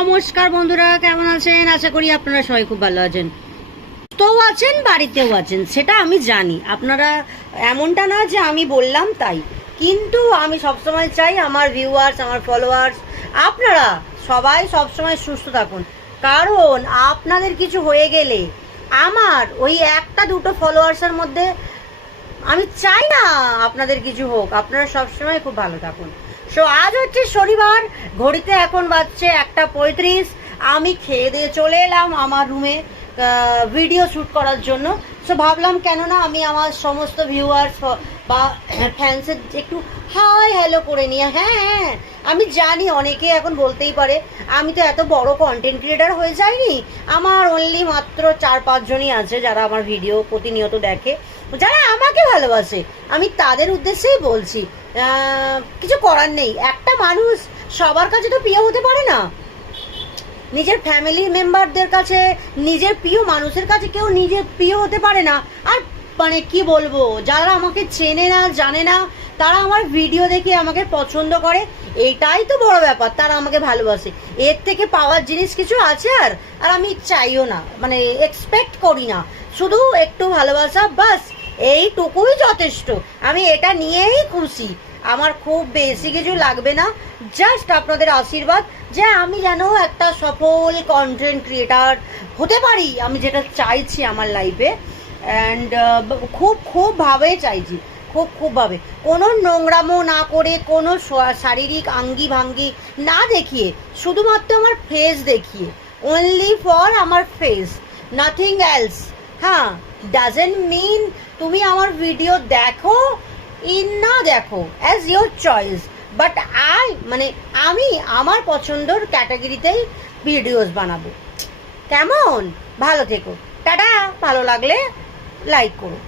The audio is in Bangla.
নমস্কার বন্ধুরা, কেমন আছেন? আশা করি আপনারা সবাই খুব ভালো আছেন, তো আছেন, বাড়িতেও আছেন, সেটা আমি জানি। আপনারা এমনটা না যে আমি বললাম তাই, কিন্তু আমি সবসময় চাই আমার ভিউয়ার্স, আমার ফলোয়ার্স, আপনারা সবাই সবসময় সুস্থ থাকুন। কারণ আপনাদের কিছু হয়ে গেলে আমার ওই একটা দুটো ফলোয়ার্সের মধ্যে আমি চাই না আপনাদের কিছু হোক। আপনারা সবসময় খুব ভালো থাকুন। সো আজ হচ্ছে শনিবার, ঘড়িতে এখন বাজছে 1:35। আমি খেয়ে দিয়ে চলে এলাম আমার রুমে ভিডিও শ্যুট করার জন্য। সো ভাবলাম কেন না আমি আমার সমস্ত ভিউয়ার্স বা ফ্যান্সের একটু হাই হ্যালো করে নিয়ে। হ্যাঁ, আমি জানি অনেকে এখন বলতেই পারে আমি তো এত বড় কন্টেন্ট ক্রিয়েটার হয়ে যাইনি, আমার অনলি মাত্র 4-5 জনই আছে যারা আমার ভিডিও প্রতিনিয়ত দেখে, যারা আমাকে ভালোবাসে। আমি তাদের উদ্দেশ্যেই বলছি, কিছু করার নেই। একটা মানুষ সবার কাছে তো প্রিয় হতে পারে না। নিজের ফ্যামিলি মেম্বারদের কাছে, নিজের প্রিয় মানুষের কাছে কেউ নিজের প্রিয় হতে পারে না। আর মানে কি বলবো, যারা আমাকে চেনে না, জানে না, তারা আমার ভিডিও দেখে আমাকে পছন্দ করে, এইটাই তো বড় ব্যাপার। তারা আমাকে ভালোবাসে, এর থেকে পাওয়ার জিনিস কিছু আছে? আর আমি চাইও না, মানে এক্সপেক্ট করি না, শুধু একটু ভালোবাসা, বাস এইটুকুই যথেষ্ট। আমি এটা নিয়েই খুশি, আমার খুব বেশি কিছু লাগবে না। জাস্ট আপনাদের আশীর্বাদ যে আমি যেন একটা সফল কন্টেন্ট ক্রিয়েটার হতে পারি, আমি যেটা চাইছি আমার লাইফে। অ্যান্ড খুব ভাবে চাইছি, খুব ভাবে, কোনো নোংরামো না করে, কোনো শারীরিক আঙ্গি ভাঙ্গি না দেখিয়ে, শুধুমাত্র আমার ফেস দেখিয়ে, অনলি ফর আমার ফেস, নাথিং এলস। হ্যাঁ, ডাজেন্ট মিন তুমি আমার ভিডিও দেখো না দেখো, অ্যাজ ইয়োর চয়েস, বাট আমি আমার পছন্দর ক্যাটাগরিতেই ভিডিওস বানাবো। কেমন? ভালো থেকো, টাটা। ভালো লাগলে লাইক করো।